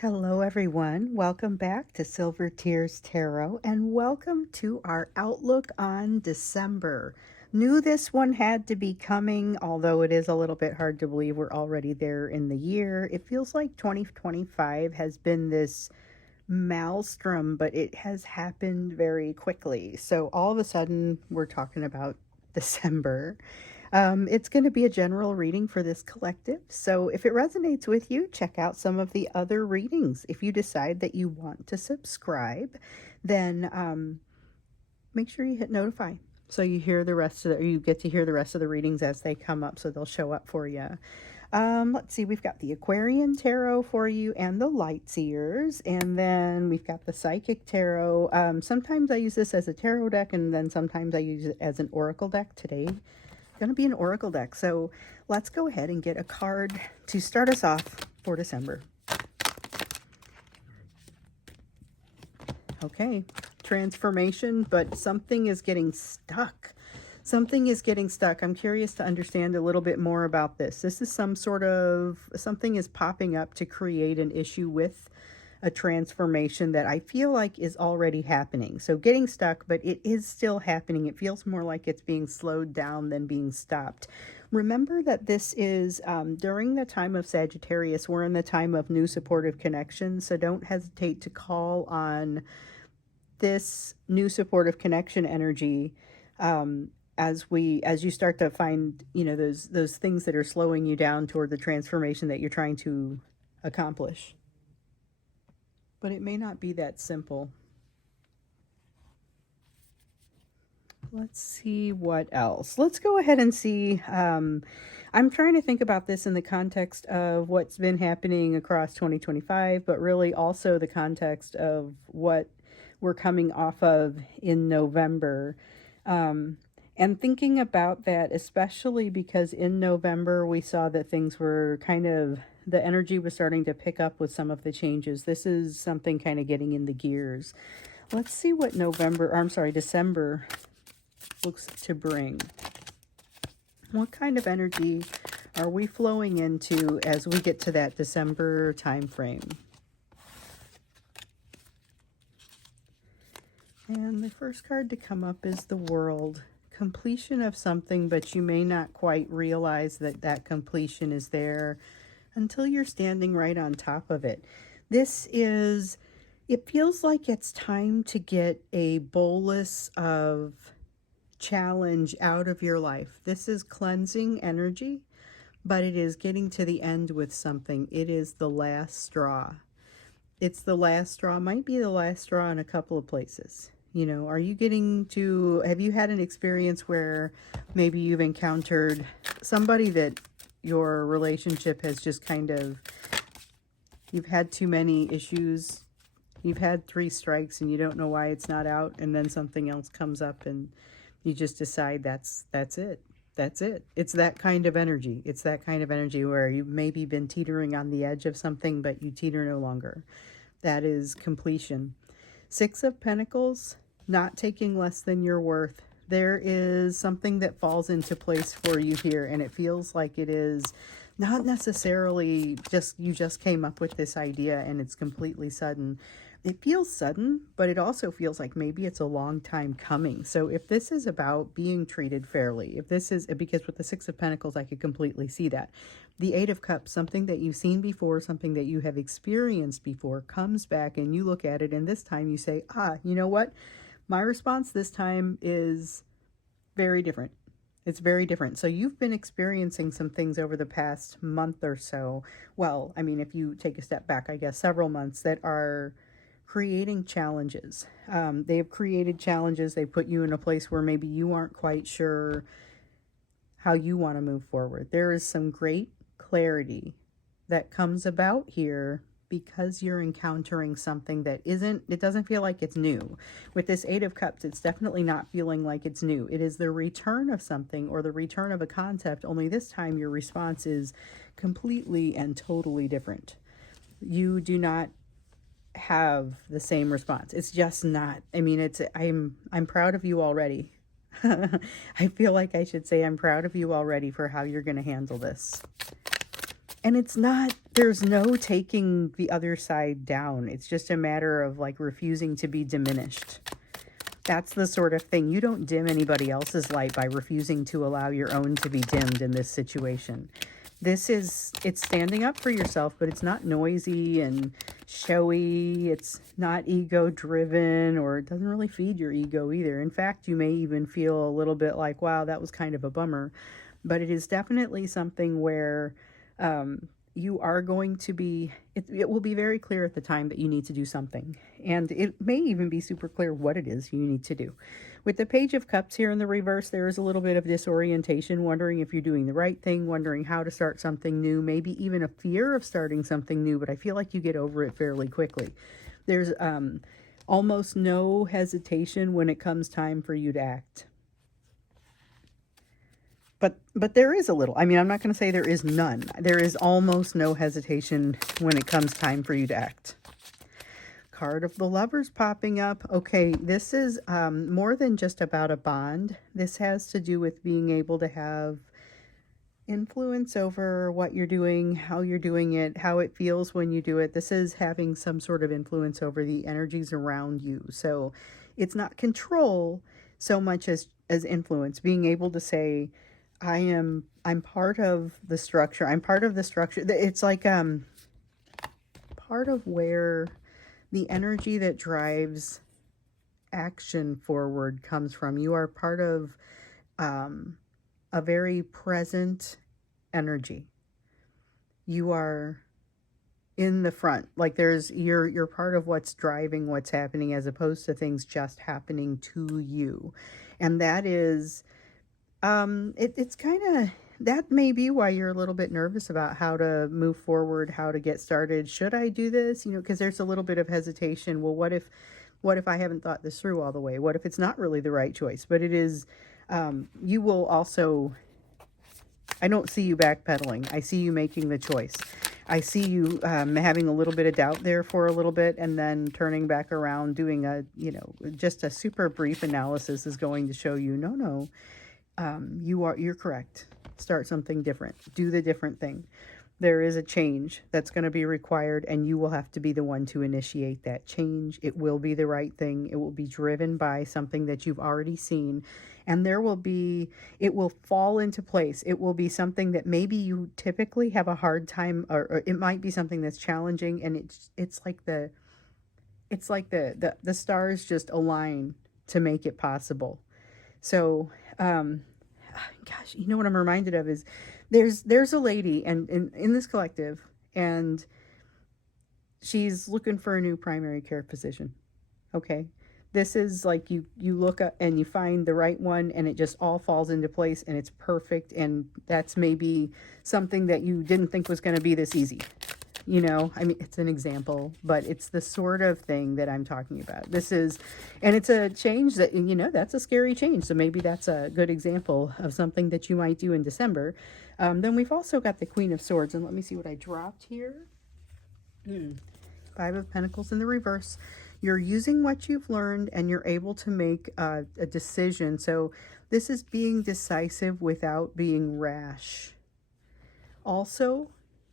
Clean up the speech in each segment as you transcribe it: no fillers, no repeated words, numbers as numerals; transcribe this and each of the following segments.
Hello, everyone. Welcome back to Silver Tears Tarot, and welcome to our outlook on December. Knew this one had to be coming, although it is a little bit hard to believe we're already there in the year. It feels like 2025 has been this maelstrom, but it has happened very quickly. So all of a sudden, we're talking about December. It's going to be a general reading for this collective. So if it resonates with you, check out some of the other readings. If you decide that you want to subscribe, then make sure you hit notify. So you hear the rest of you get to hear the rest of the readings as they come up, so they'll show up for you. Let's see, we've got the Aquarian Tarot for you and the Light Seers, and then we've got the Psychic Tarot. Sometimes I use this as a tarot deck, and then sometimes I use it as an oracle deck. Today going to be an oracle deck. So let's go ahead and get a card to start us off for December. Okay, transformation, but something is getting stuck. Something is getting stuck. I'm curious to understand a little bit more about this. This is something is popping up to create an issue with a transformation that I feel like is already happening. So getting stuck, but it is still happening. It feels more like it's being slowed down than being stopped. Remember that this is during the time of Sagittarius. We're in the time of new supportive connections. So don't hesitate to call on this new supportive connection energy as you start to find, those things that are slowing you down toward the transformation that you're trying to accomplish. But it may not be that simple. Let's see what else. Let's go ahead and see. I'm trying to think about this in the context of what's been happening across 2025, but really also the context of what we're coming off of in November. And thinking about that, especially because in November we saw that things were the energy was starting to pick up with some of the changes. This is something kind of getting in the gears. Let's see what December looks to bring. What kind of energy are we flowing into as we get to that December time frame? And the first card to come up is the World. Completion of something, but you may not quite realize that that completion is there until you're standing right on top of it. It feels like it's time to get a bolus of challenge out of your life. This is cleansing energy, but it is getting to the end with something. It is the last straw. It's the last straw, might be the last straw in a couple of places. Have you had an experience where maybe you've encountered somebody that your relationship has just you've had too many issues, you've had 3 strikes and you don't know why it's not out, and then something else comes up and you just decide that's it. It's that kind of energy. It's that kind of energy where you've maybe been teetering on the edge of something, but you teeter no longer. That is completion. 6 of Pentacles, not taking less than your worth. There is something that falls into place for you here, and it feels like it is not necessarily you just came up with this idea and it's completely sudden. It feels sudden, but it also feels like maybe it's a long time coming. So if this is about being treated fairly, because with the 6 of Pentacles, I could completely see that. The 8 of Cups, something that you've seen before, something that you have experienced before, comes back and you look at it, and this time you say, you know what? My response this time is very different. It's very different. So you've been experiencing some things over the past month or so. Well, I mean, if you take a step back, I guess several months, that are creating challenges. They have created challenges. They put you in a place where maybe you aren't quite sure how you want to move forward. There is some great clarity that comes about here because you're encountering something that it doesn't feel like it's new. With this 8 of Cups, it's definitely not feeling like it's new. It is the return of something or the return of a concept, only this time your response is completely and totally different. You do not have the same response. It's just not. I mean, I'm proud of you already. I feel like I should say I'm proud of you already for how you're going to handle this. And it's not, there's no taking the other side down. It's just a matter of like refusing to be diminished. That's the sort of thing. You don't dim anybody else's light by refusing to allow your own to be dimmed in this situation. It's standing up for yourself, but it's not noisy and showy. It's not ego driven, or it doesn't really feed your ego either. In fact, you may even feel a little bit like, wow, that was kind of a bummer. But it is definitely something where you are going to be, it will be very clear at the time that you need to do something. And it may even be super clear what it is you need to do. With the Page of Cups here in the reverse, there is a little bit of disorientation, wondering if you're doing the right thing, wondering how to start something new, maybe even a fear of starting something new, but I feel like you get over it fairly quickly. There's almost no hesitation when it comes time for you to act. But there is a little. I mean, I'm not going to say there is none. There is almost no hesitation when it comes time for you to act. Card of the Lovers popping up. Okay, this is more than just about a bond. This has to do with being able to have influence over what you're doing, how you're doing it, how it feels when you do it. This is having some sort of influence over the energies around you. So it's not control so much as influence. Being able to say, I'm part of the structure. I'm part of the structure. It's like part of where the energy that drives action forward comes from. You are part of a very present energy. You are in the front. Like you're part of what's driving what's happening, as opposed to things just happening to you. And that is it's kind of, that may be why you're a little bit nervous about how to move forward, how to get started. Should I do this? You know, because there's a little bit of hesitation. Well, what if I haven't thought this through all the way? What if it's not really the right choice? But it is, you will also, I don't see you backpedaling. I see you making the choice. I see you having a little bit of doubt there for a little bit, and then turning back around, doing a, just a super brief analysis is going to show you, no, you're correct. Start something different. Do the different thing. There is a change that's going to be required, and you will have to be the one to initiate that change. It will be the right thing. It will be driven by something that you've already seen, and it will fall into place. It will be something that maybe you typically have a hard time, or it might be something that's challenging, and it's like the stars just align to make it possible. So, gosh, you know what I'm reminded of is there's a lady and in this collective, and she's looking for a new primary care physician. Okay. This is like you look up and you find the right one, and it just all falls into place, and it's perfect. And that's maybe something that you didn't think was going to be this easy. I mean, it's an example, but it's the sort of thing that I'm talking about. And it's a change that, that's a scary change. So maybe that's a good example of something that you might do in December. Then we've also got the Queen of Swords, and let me see what I dropped here. 5 of Pentacles in the reverse. You're using what you've learned, and you're able to make a decision. So this is being decisive without being rash. Also,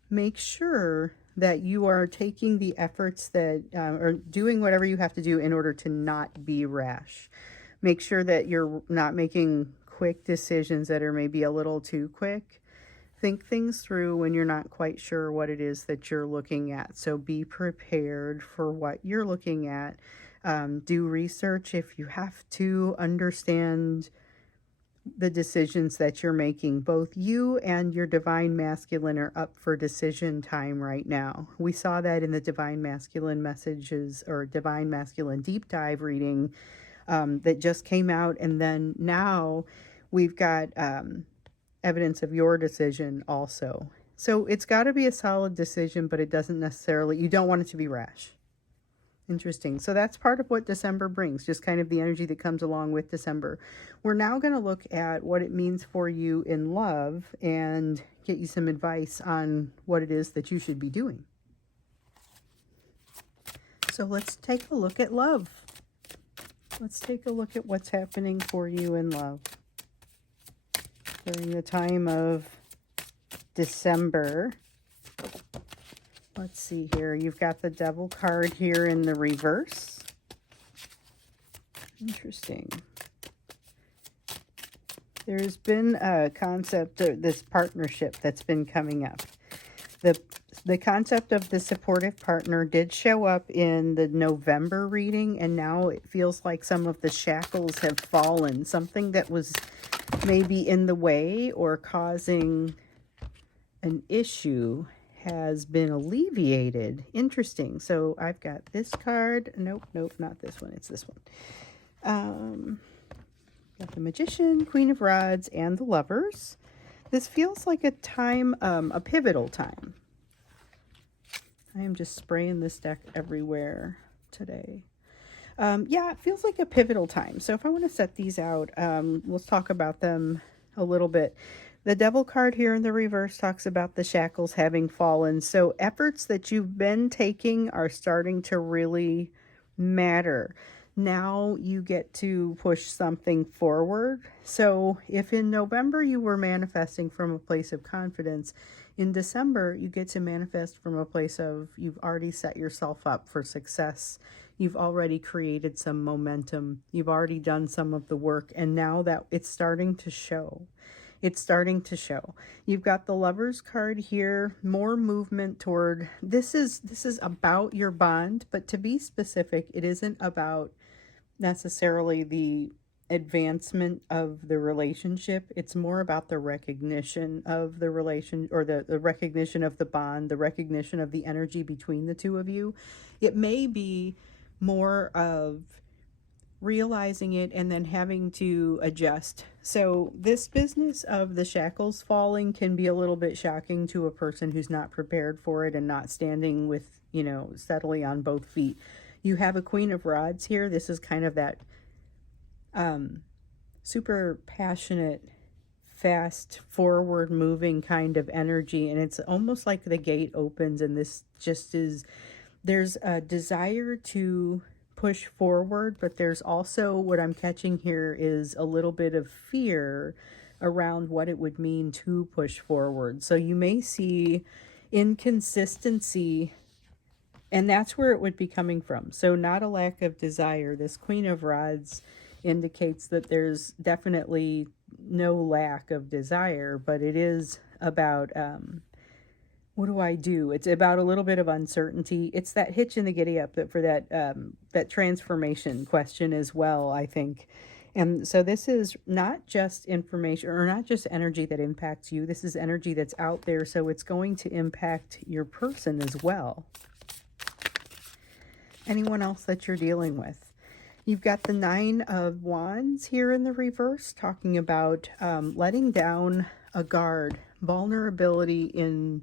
make sure that you are taking the efforts that, or doing whatever you have to do in order to not be rash. Make sure that you're not making quick decisions that are maybe a little too quick. Think things through when you're not quite sure what it is that you're looking at. So be prepared for what you're looking at. Do research if you have to. Understand the decisions that you're making. Both you and your Divine Masculine are up for decision time right now. We saw that in the Divine Masculine messages, or Divine Masculine deep dive reading that just came out. And then now we've got evidence of your decision also. So it's got to be a solid decision, but it doesn't necessarily, you don't want it to be rash. Interesting. So that's part of what December brings, just kind of the energy that comes along with December. We're now going to look at what it means for you in love and get you some advice on what it is that you should be doing. So let's take a look at love. Let's take a look at what's happening for you in love during the time of December Let's see here. You've got the Devil card here in the reverse. Interesting. There's been a concept of this partnership that's been coming up. The concept of the supportive partner did show up in the November reading, and now it feels like some of the shackles have fallen. Something that was maybe in the way or causing an issue has been alleviated. Interesting. So I've got this card. Nope, not this one. It's this one. Got the Magician, Queen of Rods, and the Lovers. This feels like a time, a pivotal time. I am just spraying this deck everywhere today. Yeah, it feels like a pivotal time. So if I want to set these out, let's talk about them a little bit. The Devil card here in the reverse talks about the shackles having fallen. So efforts that you've been taking are starting to really matter. Now you get to push something forward. So if in November you were manifesting from a place of confidence, in December you get to manifest from a place of you've already set yourself up for success. You've already created some momentum. You've already done some of the work, and now that it's starting to show. It's starting to show. You've got the Lovers card here, more movement toward, this is about your bond, but to be specific, it isn't about necessarily the advancement of the relationship. It's more about the recognition of the relation, or the recognition of the bond, the recognition of the energy between the two of you. It may be more of realizing it and then having to adjust. So this business of the shackles falling can be a little bit shocking to a person who's not prepared for it and not standing with, steadily on both feet. You have a Queen of Rods here. This is kind of that super passionate, fast, forward moving kind of energy. And it's almost like the gate opens, and this just is, there's a desire to push forward, but there's also, what I'm catching here is a little bit of fear around what it would mean to push forward. So you may see inconsistency, and that's where it would be coming from. So not a lack of desire. This Queen of Rods indicates that there's definitely no lack of desire, but it is about, what do I do? It's about a little bit of uncertainty. It's that hitch in the giddy up that for that transformation question as well, I think. And so this is not just information, or not just energy that impacts you. This is energy that's out there, so it's going to impact your person as well. Anyone else that you're dealing with. You've got the Nine of Wands here in the reverse, talking about letting down a guard, vulnerability in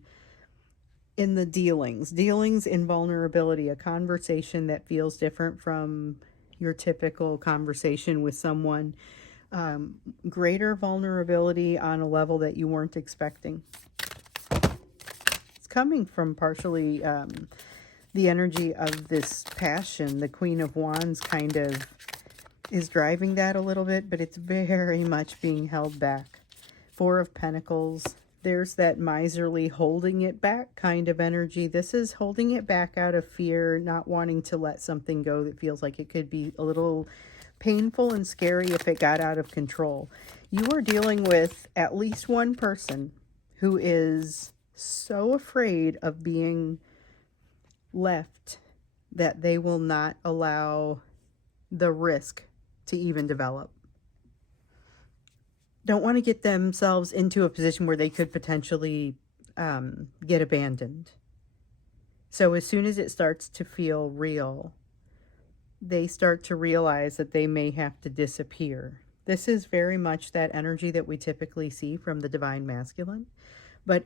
the dealings in vulnerability, a conversation that feels different from your typical conversation with someone, greater vulnerability on a level that you weren't expecting. It's coming from partially the energy of this passion. The Queen of Wands kind of is driving that a little bit, but it's very much being held back. Four of Pentacles. There's that miserly holding it back kind of energy. This is holding it back out of fear, not wanting to let something go that feels like it could be a little painful and scary if it got out of control. You are dealing with at least one person who is so afraid of being left that they will not allow the risk to even develop. Don't want to get themselves into a position where they could potentially get abandoned. So as soon as it starts to feel real, they start to realize that they may have to disappear. This is very much that energy that we typically see from the Divine Masculine. But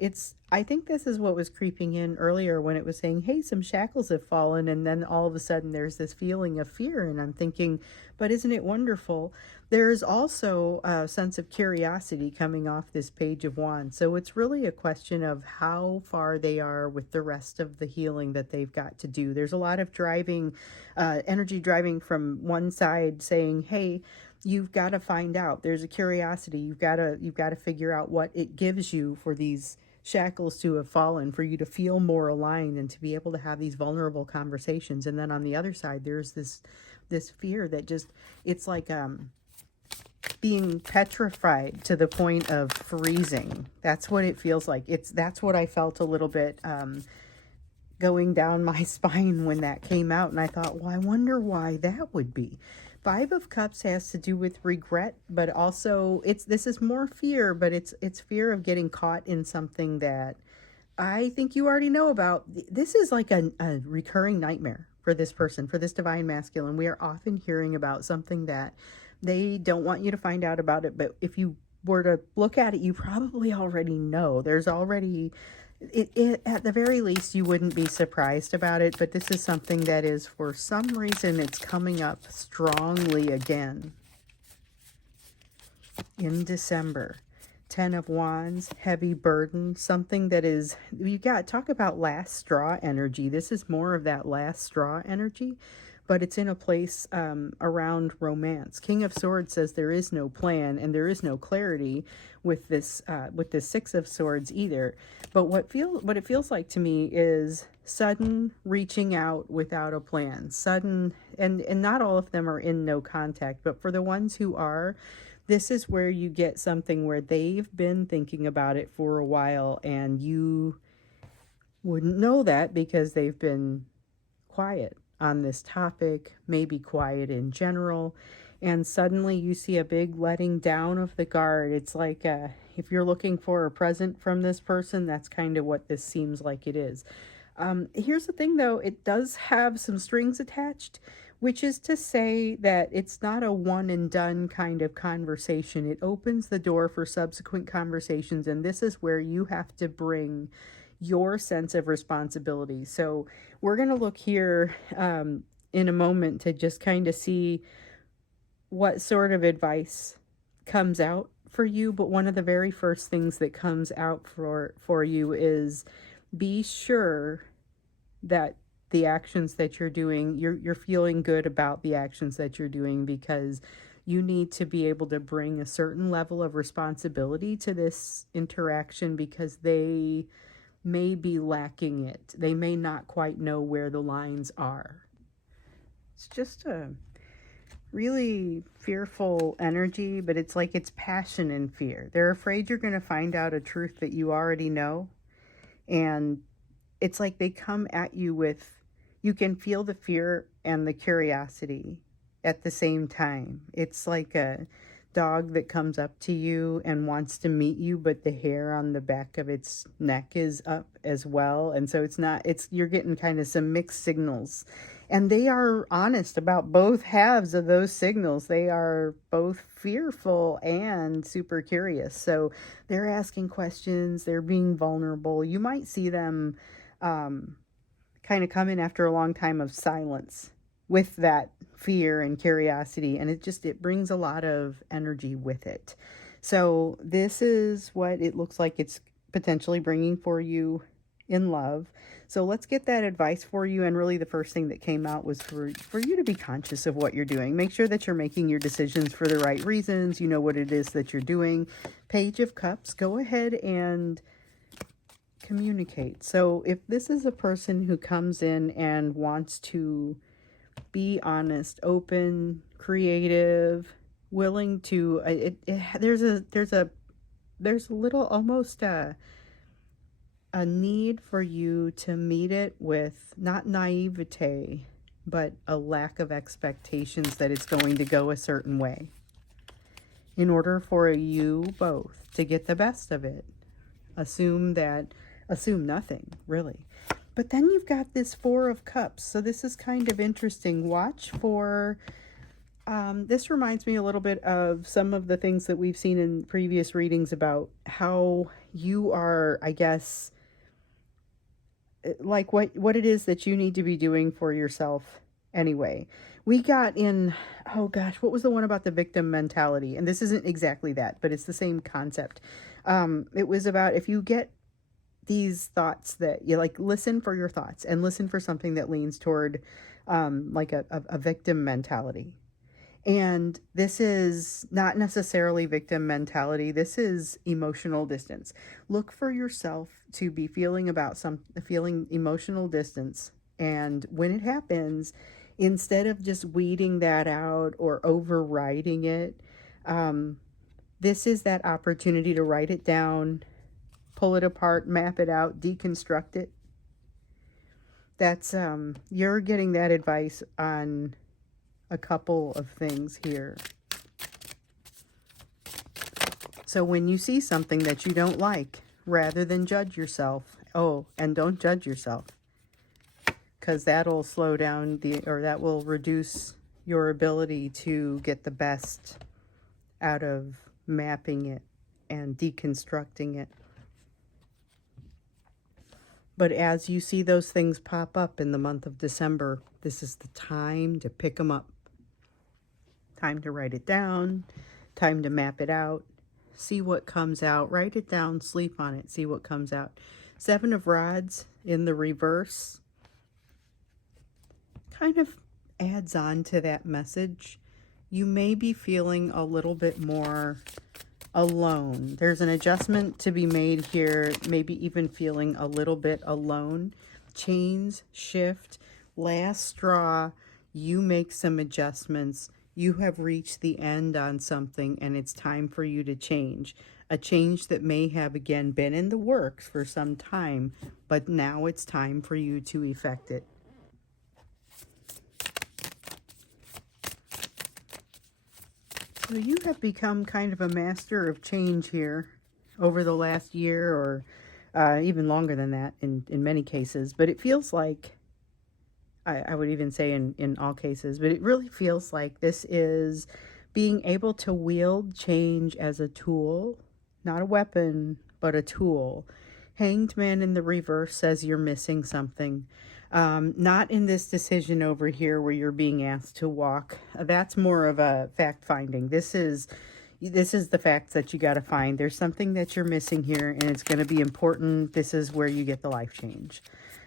I think this is what was creeping in earlier when it was saying, hey, some shackles have fallen, and then all of a sudden there's this feeling of fear, and I'm thinking, but isn't it wonderful? There is also a sense of curiosity coming off this Page of Wands. So it's really a question of how far they are with the rest of the healing that they've got to do. There's a lot of energy driving from one side saying, hey, you've got to find out. There's a curiosity. You've got to figure out what it gives you for these shackles to have fallen, for you to feel more aligned and to be able to have these vulnerable conversations. And then on the other side, there's this fear that just, it's like being petrified to the point of freezing. That's what it feels like. That's what I felt a little bit going down my spine when that came out. And I thought, well, I wonder why that would be. Five of Cups has to do with regret, but also this is more fear, but it's fear of getting caught in something that I think you already know about. This is like a recurring nightmare for this person, for this divine masculine. We are often hearing about something that they don't want you to find out about it, but if you were to look at it, you probably already know. There's already, at the very least, you wouldn't be surprised about it, but this is something that is, for some reason, it's coming up strongly again in December. 10 of Wands, heavy burden, something that is, you got, talk about last straw energy. This is more of that last straw energy, but it's in a place around romance. King of Swords says there is no plan and there is no clarity with this Six of Swords either. But what it feels like to me is sudden reaching out without a plan. Sudden, and not all of them are in no contact, but for the ones who are, this is where you get something where they've been thinking about it for a while and you wouldn't know that because they've been quiet on this topic, maybe quiet in general, and suddenly you see a big letting down of the guard. It's like if you're looking for a present from this person, that's kind of what this seems like it is. Here's the thing though, it does have some strings attached, which is to say that it's not a one and done kind of conversation. It opens the door for subsequent conversations, and this is where you have to bring your sense of responsibility. So we're going to look here in a moment to just kind of see what sort of advice comes out for you. But one of the very first things that comes out for you is be sure that the actions that you're doing, you're feeling good about the actions that you're doing, because you need to be able to bring a certain level of responsibility to this interaction, because they may be lacking it. They may not quite know where the lines are. It's just a really fearful energy, but it's like it's passion and fear. They're afraid you're going to find out a truth that you already know. And it's like they come at you with, you can feel the fear and the curiosity at the same time. It's like a dog that comes up to you and wants to meet you, but the hair on the back of its neck is up as well. And so you're getting kind of some mixed signals. And they are honest about both halves of those signals. They are both fearful and super curious. So they're asking questions, they're being vulnerable. You might see them kind of come in after a long time of silence with that fear and curiosity, and it brings a lot of energy with it. So this is what it looks like it's potentially bringing for you in love. So let's get that advice for you. And really the first thing that came out was for you to be conscious of what you're doing. Make sure that you're making your decisions for the right reasons. You know what it is that you're doing. Page of Cups, go ahead and communicate. So if this is a person who comes in and wants to be honest, open, creative, willing to, there's a little, almost a need for you to meet it with not naivete, but a lack of expectations that it's going to go a certain way, in order for you both to get the best of it. Assume nothing, really. But then you've got this Four of Cups. So this is kind of interesting. Watch for, this reminds me a little bit of some of the things that we've seen in previous readings about how you are, I guess, like what it is that you need to be doing for yourself anyway. We got in, oh gosh, what was the one about the victim mentality? And this isn't exactly that, but it's the same concept. It was about, if you get these thoughts that you like, listen for your thoughts and listen for something that leans toward like a victim mentality. And this is not necessarily victim mentality. This is emotional distance. Look for yourself to be feeling emotional distance. And when it happens, instead of just weeding that out or overriding it, um, this is that opportunity to write it down, pull it apart, map it out, deconstruct it. That's you're getting that advice on a couple of things here. So when you see something that you don't like, rather than judge yourself, and don't judge yourself, because that'll slow down that will reduce your ability to get the best out of mapping it and deconstructing it. But as you see those things pop up in the month of December, this is the time to pick them up. Time to write it down, time to map it out, see what comes out, write it down, sleep on it, see what comes out. Seven of Rods in the reverse kind of adds on to that message. You may be feeling a little bit more alone. There's an adjustment to be made here, maybe even feeling a little bit alone. Chains shift, last straw, you make some adjustments. You have reached the end on something and it's time for you to change. A change that may have again been in the works for some time, but now it's time for you to effect it. So you have become kind of a master of change here over the last year, or even longer than that in many cases. But it feels like, I would even say in all cases, but it really feels like this is being able to wield change as a tool, not a weapon, but a tool. Hanged Man in the reverse says you're missing something. Not in this decision over here where you're being asked to walk. That's more of a fact finding. This is the facts that you got to find. There's something that you're missing here and it's going to be important. This is where you get the life change.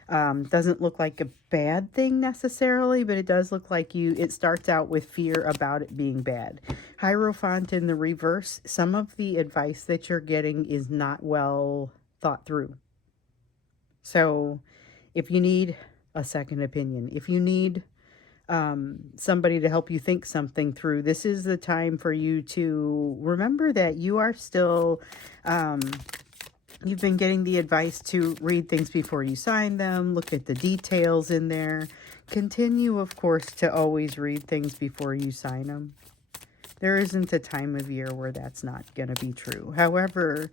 Doesn't look like a bad thing necessarily, but it does look like it starts out with fear about it being bad. Hierophant in the reverse, some of the advice that you're getting is not well thought through. So if you need a second opinion, if you need somebody to help you think something through, this is the time for you to remember that you are still... You've been getting the advice to read things before you sign them, look at the details in there. Continue, of course, to always read things before you sign them. There isn't a time of year where that's not going to be true. However,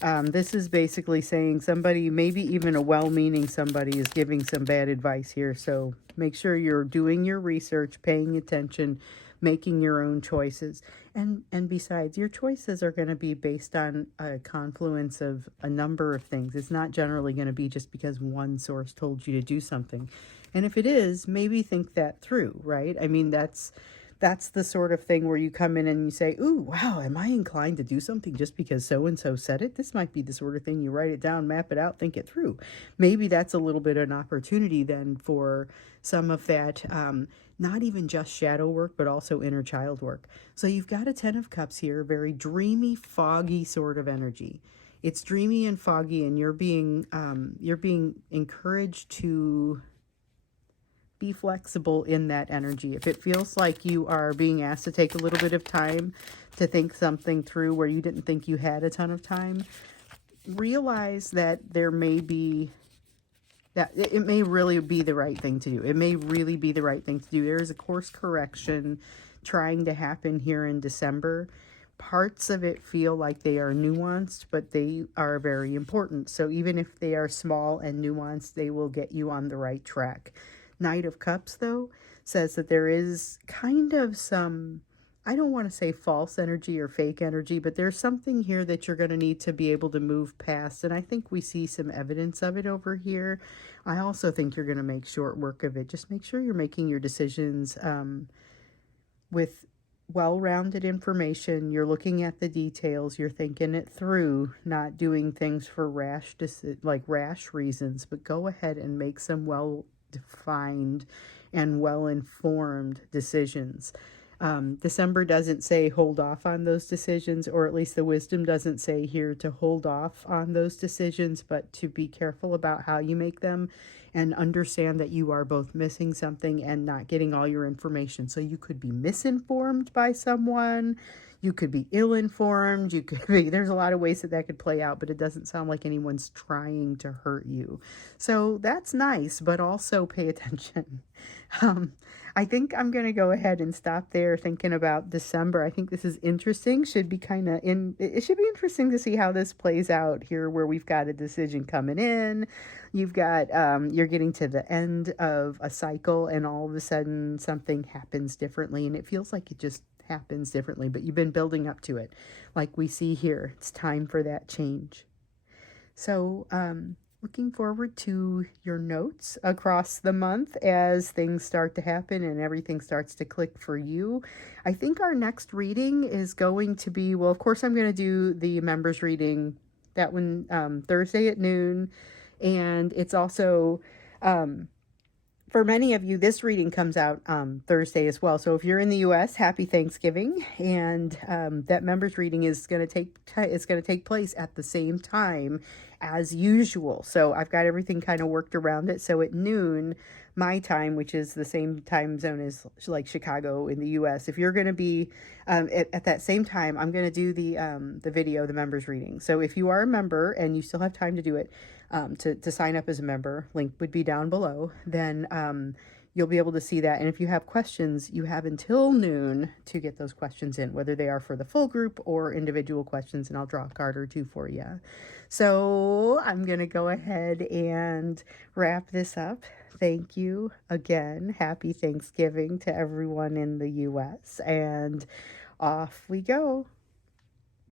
this is basically saying somebody, maybe even a well-meaning somebody, is giving some bad advice here. So make sure you're doing your research, paying attention, making your own choices. And besides, your choices are going to be based on a confluence of a number of things. It's not generally going to be just because one source told you to do something. And if it is, maybe think that through, right? I mean, that's the sort of thing where you come in and you say, ooh, wow, am I inclined to do something just because so-and-so said it? This might be the sort of thing you write it down, map it out, think it through. Maybe that's a little bit of an opportunity then for some of that, not even just shadow work, but also inner child work. So you've got a 10 of Cups here, very dreamy, foggy sort of energy. It's dreamy and foggy, and you're being encouraged to be flexible in that energy. If it feels like you are being asked to take a little bit of time to think something through where you didn't think you had a ton of time, realize that there may be, that it may really be the right thing to do. It may really be the right thing to do. There is a course correction trying to happen here in December. Parts of it feel like they are nuanced, but they are very important. So even if they are small and nuanced, they will get you on the right track. Knight of Cups, though, says that there is kind of some, I don't want to say false energy or fake energy, but there's something here that you're going to need to be able to move past. And I think we see some evidence of it over here. I also think you're going to make short work of it. Just make sure you're making your decisions with well-rounded information. You're looking at the details. You're thinking it through, not doing things for rash reasons, but go ahead and make some well-defined and well-informed decisions. December doesn't say hold off on those decisions, or at least the wisdom doesn't say here to hold off on those decisions, but to be careful about how you make them and understand that you are both missing something and not getting all your information. So you could be misinformed by someone, you could be ill-informed, you could be, there's a lot of ways that that could play out, but it doesn't sound like anyone's trying to hurt you. So that's nice, but also pay attention. Um, I think I'm going to go ahead and stop there thinking about December. I think this is interesting. Should be kind of it should be interesting to see how this plays out here, where we've got a decision coming in. You've got, you're getting to the end of a cycle, and all of a sudden something happens differently, and it feels like it just happens differently, but you've been building up to it. Like we see here, it's time for that change. So, looking forward to your notes across the month as things start to happen and everything starts to click for you. I think our next reading is going to be, well, of course, I'm going to do the members reading, that one, Thursday at noon. And it's also, for many of you, this reading comes out Thursday as well. So if you're in the U.S., happy Thanksgiving. And that members reading is going to take place at the same time as usual. So I've got everything kind of worked around it. So at noon, my time, which is the same time zone as like Chicago in the U.S., if you're going to be at that same time, I'm going to do the video, the members reading. So if you are a member and you still have time to do it, to sign up as a member, link would be down below, then you'll be able to see that. And if you have questions, you have until noon to get those questions in, whether they are for the full group or individual questions, and I'll draw a card or two for you. So I'm going to go ahead and wrap this up. Thank you again. Happy Thanksgiving to everyone in the U.S. And off we go.